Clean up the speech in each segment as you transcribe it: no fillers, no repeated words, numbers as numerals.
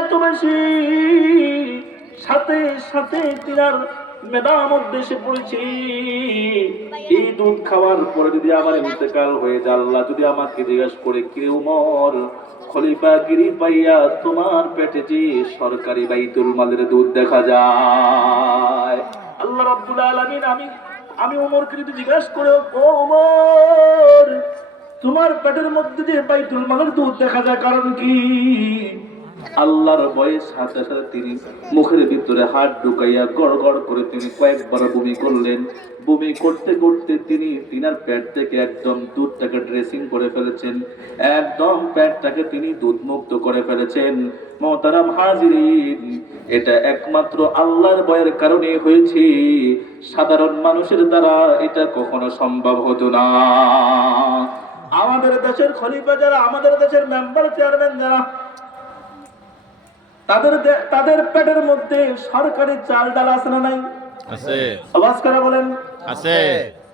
এত বেশি, সাথে সাথে তিনার মেধার মধ্যে এসে পড়েছি, এই দুধ খাওয়ার পরে যদি আমার ইন্তেকাল হয়ে যায়, আল্লাহ যদি আমাকে জিজ্ঞাসা করে, কে ওমর খলিফাগিরি পাইয়া তোমার পেটে যে সরকারি বাইতুল মালের দুধ দেখা যায়, আল্লাহ রাব্বুল আলামিন আমি ওমরকে যদি জিজ্ঞাসা করে, ও ওমর তোমার পেটের মধ্যে যে বাইতুল মালের দুধ দেখা যায় কারণ কি? আল্লাহর ভয়ের সাথে সাথে তিনি মুখের ভিতরে হাত ঢুকাইয়া গড় গড় করে তিনি কয়েকবার বমি করলেন। বমি করতে করতে তিনি তিনার পেট থেকে একদম দুধটাকে ড্রেসিং করে ফেলেছেন, একদম পেটটাকে তিনি দুধ মুক্ত করে ফেলেছেন। মুহতারাম হাজিরিন, এটা একমাত্র আল্লাহর ভয়ের কারণে হয়েছে, সাধারণ মানুষের দ্বারা এটা কখনো সম্ভব হতো না। আমাদের দেশের খলিফা যারা, আমাদের দেশের মেম্বার চেয়ারম্যান যারা, তাদের পেটের মধ্যে সরকারি চাল ডাল আছে না নাই? আছে। আওয়াজ করে বলেন আছে।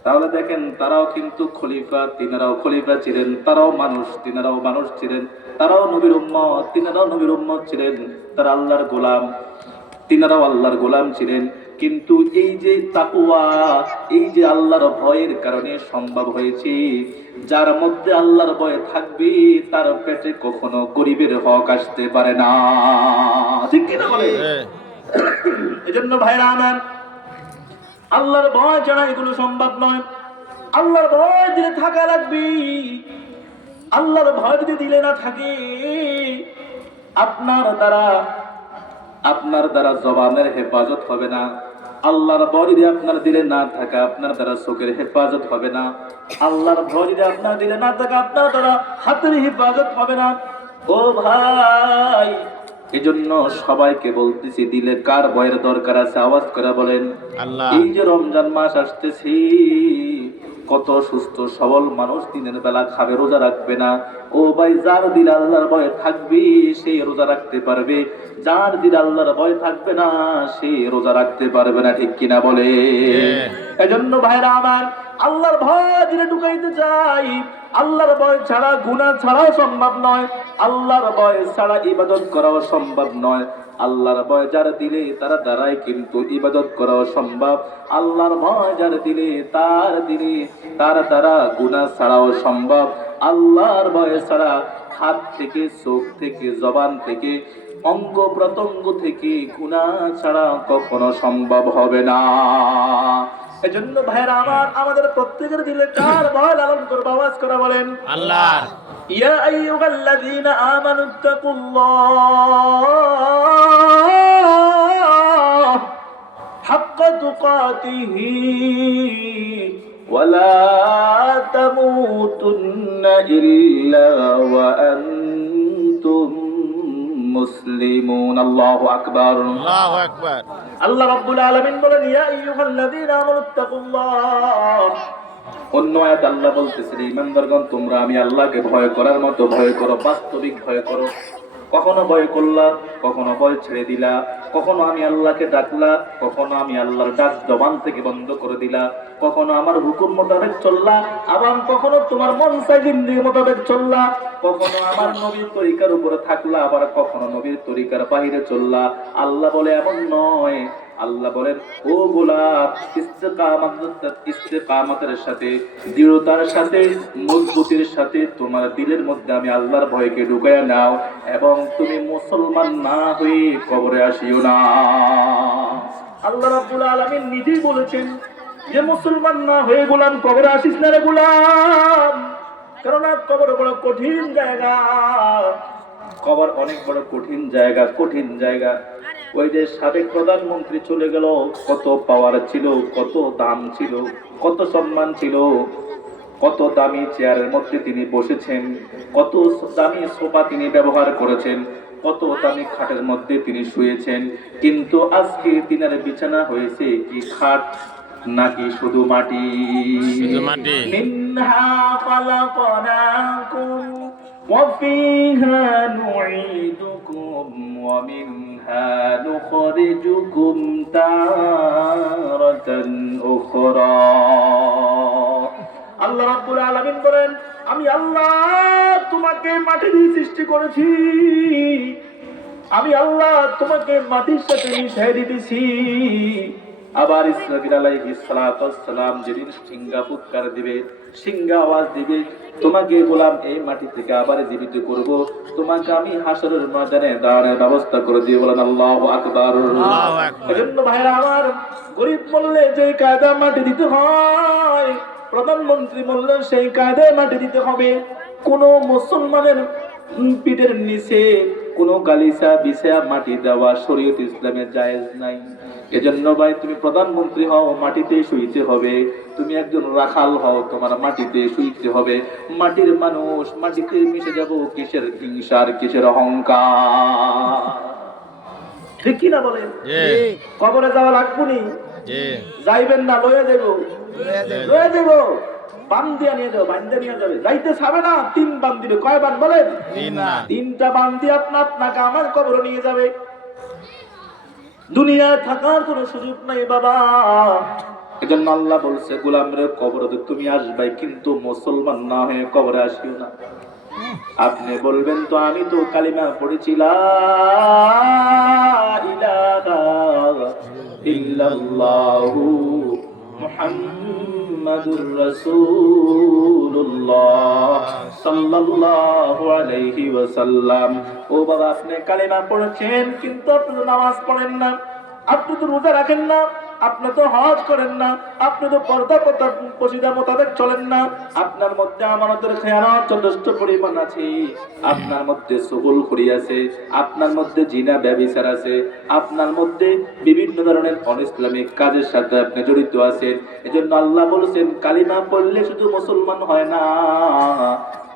তাহলে দেখেন তারাও কিন্তু খলিফা, তিনারাও খলিফা ছিলেন, তারাও মানুষ, তিনারাও মানুষ ছিলেন, তারাও নবীর উম্মত, তিনারাও নবীর উম্মত ছিলেন, তারা আল্লাহর গোলাম, তিনারাও আল্লাহর গোলাম ছিলেন। কিন্তু এই যে তাকওয়া, এই যে আল্লাহর ভয়ের কারণে সম্ভব হয়েছে, যার মধ্যে আল্লাহর ভয় থাকবে তার পেটে কখনো গরিবের হক আসতে পারে না, ঠিক কিনা বলে? এজন্য ভাইরা আমার, আল্লাহর ভয় ছাড়া এগুলো সম্ভব নয়। আল্লাহর ভয় দিলে থাকা লাগবে। আল্লাহর ভয় যদি দিলে না থাকে, আপনার দ্বারা জবানের হেফাজত হবে না। আল্লাহর ভয় যদি আপনার দিলে না থাকে, আপনার দ্বারা চোখের হেফাজত হবে না। আল্লাহর ভয় যদি আপনার দিলে না থাকে, আপনার দ্বারা হাতের হেফাজত হবে না। ও ভাই, এজন্য সবাইকে বলতেছি, দিলে কার ভয়ের দরকার আছে? আওয়াজ করে বলেন আল্লাহ। এই যে রমজান মাস আসতেছি, কত সুস্থ সবল মানুষ দিনের বেলা খাবে, রোজা রাখবে না। ও ভাই, যার দিল আল্লাহর ভয় থাকবে সে রোজা রাখতে পারবে, যার দিল আল্লাহর ভয় থাকবে না সে রোজা রাখতে পারবে না, ঠিক কিনা বলে? এজন্য ভাইরা আমার, আল্লাহর ভয় দিলে ঢুকাইতে চাই। আল্লাহর ভয় ছাড়া গুনাহ ছাড়াও সম্ভব নয়, আল্লাহর ভয় ছাড়া ইবাদত করাও সম্ভব নয়। আল্লাহর ভয় যার দিলে তার দ্বারাই কিন্তু ইবাদত করাও সম্ভব। আল্লাহর ভয় যার দিলে তার দ্বারা গুনাহ ছাড়াও সম্ভব। আল্লাহর ভয় ছাড়া হাত থেকে, চোখ থেকে, জবান থেকে, অঙ্গ প্রত্যঙ্গ থেকে গুনাহ ছাড়া কখনো সম্ভব হবে না। এজন্য ভাইরা আমার, আমাদের প্রত্যেকের দিলে কার ভয় লালন করবো? আওয়াজ করে বলেন আল্লাহ। ইয়া আইয়ুহাল্লাযীনা আমানুত্তাকুল্লাহ হাক্কা তুকাতিহি ওয়া লা তামুতুন্না ইল্লা ওয়া আনতুম মুসলিমুন। আল্লাহু আকবার, আল্লাহু আকবার। আল্লাহ রাব্বুল আলামিন বলেন, ইয়া আইয়ুহাল্লাযীনা আমানুত্তাকুল্লাহ। অন্য আয়াত আল্লাহ বলতেছেন, ঈমানদারগণ তোমরা আমি আল্লাহকে ভয় করার মতো ভয় করো, বাস্তবিক ভয় করো। কখনো ভয় করলা, কখনো ভয় ছেড়ে দিলা, কখনো আমি আল্লাহকে ডাকলা, কখনো আমি আল্লাহর ডাক জবান থেকে বন্ধ করে দিলা, কখনো আমার হুকুম মোতাবেক চললা, আবার কখনো তোমার মন চাই জিন্দেগি মোতাবেক চললা, কখনো আমার নবীর তরিকার উপরে থাকলা, আবার কখনো নবীর তরিকার বাহিরে চললা। আল্লাহ বলে এমন নয়, আল্লাহ বলেন, ও গোলাপ, ইস্তেকামাতের সাথে, দৃঢ়তার সাথে, মজবুতির সাথে তোমার দিলের মধ্যে আমি আল্লাহর ভয়কে ঢুকাইয়া নাও, এবং তুমি মুসলমান না হয়ে কবরে আসিও না। আল্লাহ রাব্বুল আলামিন নিজেই বলেছেন যে মুসলমান না হয়ে গোলাম কবরে আসিস না রে গোলাম, কেননা কবর বড় কঠিন জায়গা, কবর অনেক বড় কঠিন জায়গা, কঠিন জায়গা। ওই যে সাবেক প্রধানমন্ত্রী চলে গেল, কত পাওয়ার ছিল, কত দাম ছিল, কত সম্মান ছিল, কত দামি চেয়ারের মধ্যে তিনি বসেছেন, কত দামি সোফা তিনি ব্যবহার করেছেন, কত দামি খাটের মধ্যে তিনি শুয়েছেন, কিন্তু আজকে তিনার বিছানা হয়েছে কি খাট নাকি শুধু মাটি? শুধু মাটি। মিনহা খালাকনাকুম ওয়া ফিহা নুঈদুকুম ওয়া মিনহা নুখরিজুকুম তারাতান উখরা। আল্লাহ রাব্বুল আলামিন বলেন, আমি আল্লাহ তোমাকে মাটি দিয়ে সৃষ্টি করেছি, আমি আমি আল্লাহ তোমাকে মাটির সাথে মিশিয়ে দিতেছি। আবার ইসরাফিল আলাইহিস সালাতু ওয়াস সালাম যেদিন সিংহা ফুৎকার দিবে, সিংহা আওয়াজ দিবে, তোমাকে গোলাম এই মাটি থেকে আবার জীবিত করব, তোমাকে আমি হাসরের ময়দানে দাঁড়ানোর ব্যবস্থা করে দিয়ে বলেন আল্লাহু আকবার। আল্লাহু আকবার। এজন্য ভাইরা আমার, গরিব বললে যে কায়দা মাটি দিতে হয়, প্রধানমন্ত্রী বললে সেই কায়দায় মাটি দিতে হবে। কোন মুসলমানের পিঠের নিচে কোন গালিচা বিছা মাটি দেওয়া শরীয়ত ইসলামে জায়েজ নাই। এজন্য ভাই, তুমি প্রধানমন্ত্রী হও, মাটিতে শুইতে হবে। তুমি একজন রাখাল হও, তোমার মাটিতে শুইতে হবে। মাটির মানুষ, মাটিতে মিশে যাব, কিসের হিংসার, কিসের অহংকার? ঠিক কি না বলেন? জি কবরে যাওয়া লাগবো নি? জি যাইবেন না? লয়ে যাবো, লয়ে যাবো, বান দিয়া নিয়ে যাবো, বান দিয়ে নিয়ে যাবে। যাইতে ছাবে না, 3 বান দিবে। কয় বান বলেন? 3 না 3টা বান দিয়ে আপনাকে আমার কবরে নিয়ে যাবে। দুনিয়ায় থাকার কোনো সুযোগ নাই বাবা। এজন্য আল্লাহ বলছে, গোলামরে কবরে তুমি আসবাই, কিন্তু মুসলমান না হয়ে কবরে আসিও না। আপনি বলবেন তো আমি তো কালিমা পড়েছি, লা ইলাহা ইল্লাল্লাহু মুহাম্মাদুর রাসূলুল্লাহ সাল্লাল্লাহু আলাইহি ওয়াসাল্লাম। ও বাবা, আপনি কালিমা পড়েছেন, কিন্তু আপনি তো নামাজ পড়েন না, আপনি তো রোজা রাখেন না, আপনি তো হজ করেন না, আপনি তো পর্দা পশিদা মোতাবেক চলেন না, আপনার মধ্যে আমানতের খেয়ানত যথেষ্ট পরিমাণ আছে, আপনার মধ্যে সুগুলখুরি আছে, আপনার মধ্যে জিনা ব্যভিচার আছে, আপনার মধ্যে বিভিন্ন ধরনের অনইসলামিক কাজের সাথে আপনি জড়িত আছেন। এজন্য আল্লাহ বলেছেন, কালিমা পড়লে শুধু মুসলমান হয় না,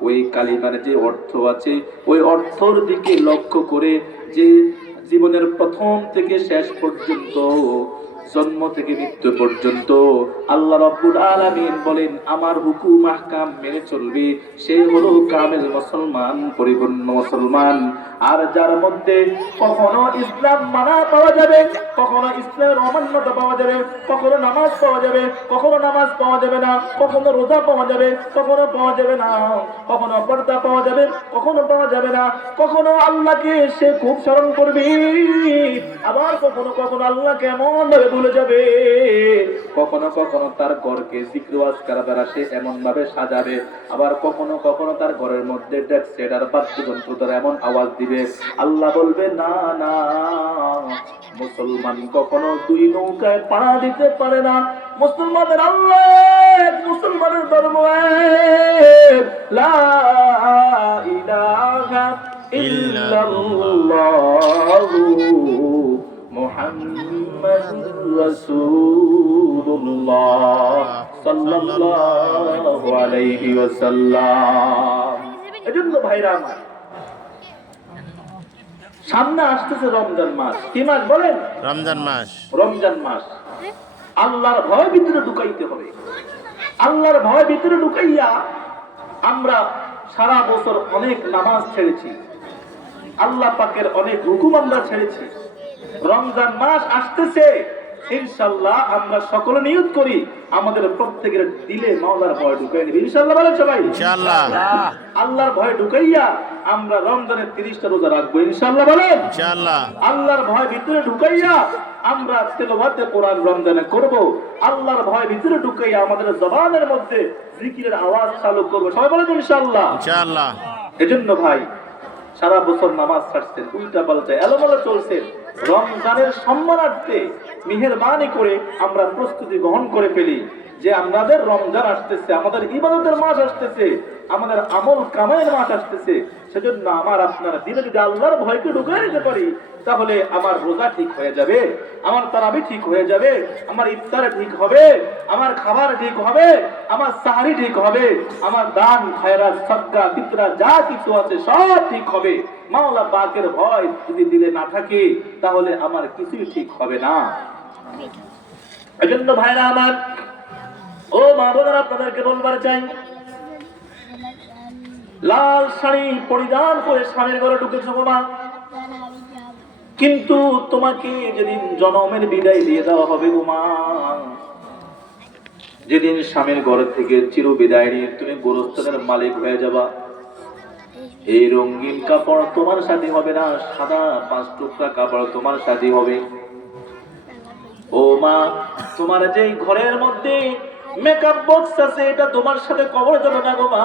ওই কালিমার যে অর্থ আছে, ওই অর্থর দিকে লক্ষ্য করে যে জীবনের প্রথম থেকে শেষ পর্যন্ত, জন্ম থেকে মৃত্যু পর্যন্ত আল্লাহ রাব্বুল আলামিন বলেন আমার হুকুম আহকাম মেনে চলবে, সে হলো কামেল মুসলমান, পরিপূর্ণ মুসলমান। আর যার মধ্যে কখনো ইসলাম মানা পাওয়া যাবে, কখনো ইসলামের অমান্যতা পাওয়া যাবে, কখনো নামাজ পাওয়া যাবে, কখনো নামাজ পাওয়া যাবে না, কখনো রোজা পাওয়া যাবে, কখনো পাওয়া যাবে না, কখনো পর্দা পাওয়া যাবে, কখনো পাওয়া যাবে না, কখনো আল্লাহকে সে খুব স্মরণ করবে, আবার কখনো কখনো আল্লাহকে এমন ভাবে ভুলে যাবে, কখনো কখনো তার ঘরকে জিক্র আজকার দ্বারা সে এমন ভাবে সাজাবে, আবার কখনো কখনো তার ঘরের মধ্যে ডেক সেট আর বাদ্যযন্ত্র দ্বারা এমন আওয়াজ দিবে, আল্লাহ বলবে না না, মুসলমান কখনো 2 নৌকায় পাড়া দিতে পারে না। মুসলমানের আল্লাহ এক, মুসলমানের ধর্ম এক, লা ইলাহা ইল্লাল্লাহু মুহাম্মাদুর রাসূলুল্লাহ সাল্লাল্লাহু আলাইহি ওয়াসাল্লাম। এজন্য ভাইরা আমার, সামনে আসতেছে রমজান মাস। কি মাস বলেন? রমজান মাস। রমজান মাস। আল্লাহর ভয় ভিতরে ঢুকাইতে হবে। আল্লাহর ভয় ভিতরে ঢুকাইয়া আমরা সারা বছর অনেক নামাজ ছেড়েছি, আল্লাহ পাকের অনেক হুকুম আমরা ছেড়েছি। রমজান মাস আসতেছে, ইনশাআল্লাহ আমরা সকলে নিয়ত করি আমাদের প্রত্যেকের দিলে মাওলার ভয় ঢুকাই নেবে। ইনশাআল্লাহ বলেন সবাই ইনশাআল্লাহ। আল্লাহর ভয় ঢুকাইয়া আমরা রমজানের 30টা রোজা রাখবো। ইনশাআল্লাহ বলেন ইনশাআল্লাহ। আল্লাহর ভয় ভিতরে ঢুকাইয়া আমরা তেলাওয়াতে কোরআন রমজানে করব। আল্লাহর ভয় ভিতরে ঢুকাইয়া আমাদের জবানের মধ্যে জিকিরের আওয়াজ চালু করব। সবাই বলেন ইনশাআল্লাহ। ইনশাআল্লাহ। এজন্য ভাই, সারা বছর নামাজ ছাড়ছেন, উল্টা পাল্টা এলোমেলো চলছেন, রমজানের সম্মানার্থে মেহেরবানি করে আমরা প্রস্তুতি গ্রহণ করে ফেলি যে আমাদের রমজান আসতেছে, আমাদের ইবাদতের মাস আসতেছে, আমাদের আমল কামাইয়ের মাস আসতেছে। সেজন্য আমার আপনার দিনে যদি আল্লাহর ভয়কে ঢুকিয়ে নিতে পারি, তাহলে আমার রোজা ঠিক হয়ে যাবে, আমার তারাবি ঠিক হয়ে যাবে, আমার ইফতার ঠিক হবে, আমার খাবার ঠিক হবে, আমার সাহারি ঠিক হবে, আমার দান খায়রাত সাদকা ফিতরা যা কিছু আছে সব ঠিক হবে। মাওলা পাকের ভয় যদি দিলে না থাকে, তাহলে আমার কিছুই ঠিক হবে না। এজন্য ভাইরা আমার, ও মা বোনেরা, আপনাদেরকে বলবার চাই, লাল শাড়ি পরিধান করে স্বামীর ঘরে ঢুকেছো বাবা, কিন্তু তোমাকে যেদিন জনমের বিদায় দিয়ে দেওয়া হবে গো মা, যেদিন স্বামীর ঘর থেকে চির বিদায় নিয়ে তুমি গোরস্থানের মালিক হয়ে যাবা, এই রঙিন কাপড় তোমার সাথে হবে না, সাদা 5 টুকরা কাপড় তোমার সাথে হবে। ও মা, তোমার যেই ঘরের মধ্যে মেকআপ বক্স আছে এটা তোমার সাথে কবরে যাবে না গো মা।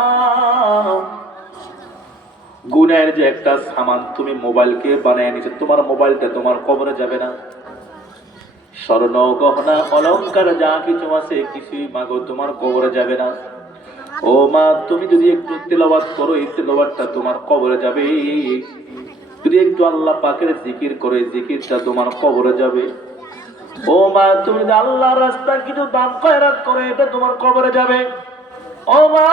গুনাহের যে একটা সামান তুমি মোবাইলকে বানিয়ে নিছো, তোমার মোবাইলটা তোমার কবরে যাবে না। স্বর্ণ গহনা অলংকার যা কিছু আছে কিছুই মাগো তোমার কবরে যাবে না। ও মা, তুমি যদি একটু তেলাওয়াত করো, এই তেলাওয়াতটা তোমার কবরে যাবে। যদি একটু আল্লাহ পাকের জিকির করো, এই জিকিরটা তোমার কবরে যাবে। ও মা, তুমি যদি আল্লাহর রাস্তায় কিছু দান খয়রাত করো, এটা তোমার কবরে যাবে। ও মা,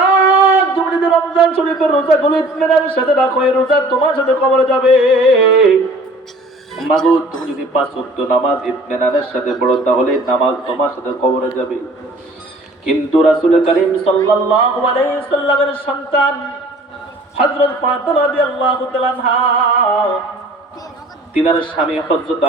তুমি যদি রমজান শরীফের রোজা গুলো ইতমিনানের সাথে রাখো, এই রোজা তোমার সাথে কবরে যাবে। মাগো, তুমি যদি 5 ওয়াক্ত নামাজ ইতমিনানের সাথে পড়ো, তাহলে নামাজ তোমার সাথে কবরে যাবে। কিন্তু রাসূল করিম সাল্লাল্লাহু আলাইহি সাল্লামের সন্তান হযরত ফাতেমা রাদিয়াল্লাহু তাআলা আনহা, তিনার স্বামী হযরত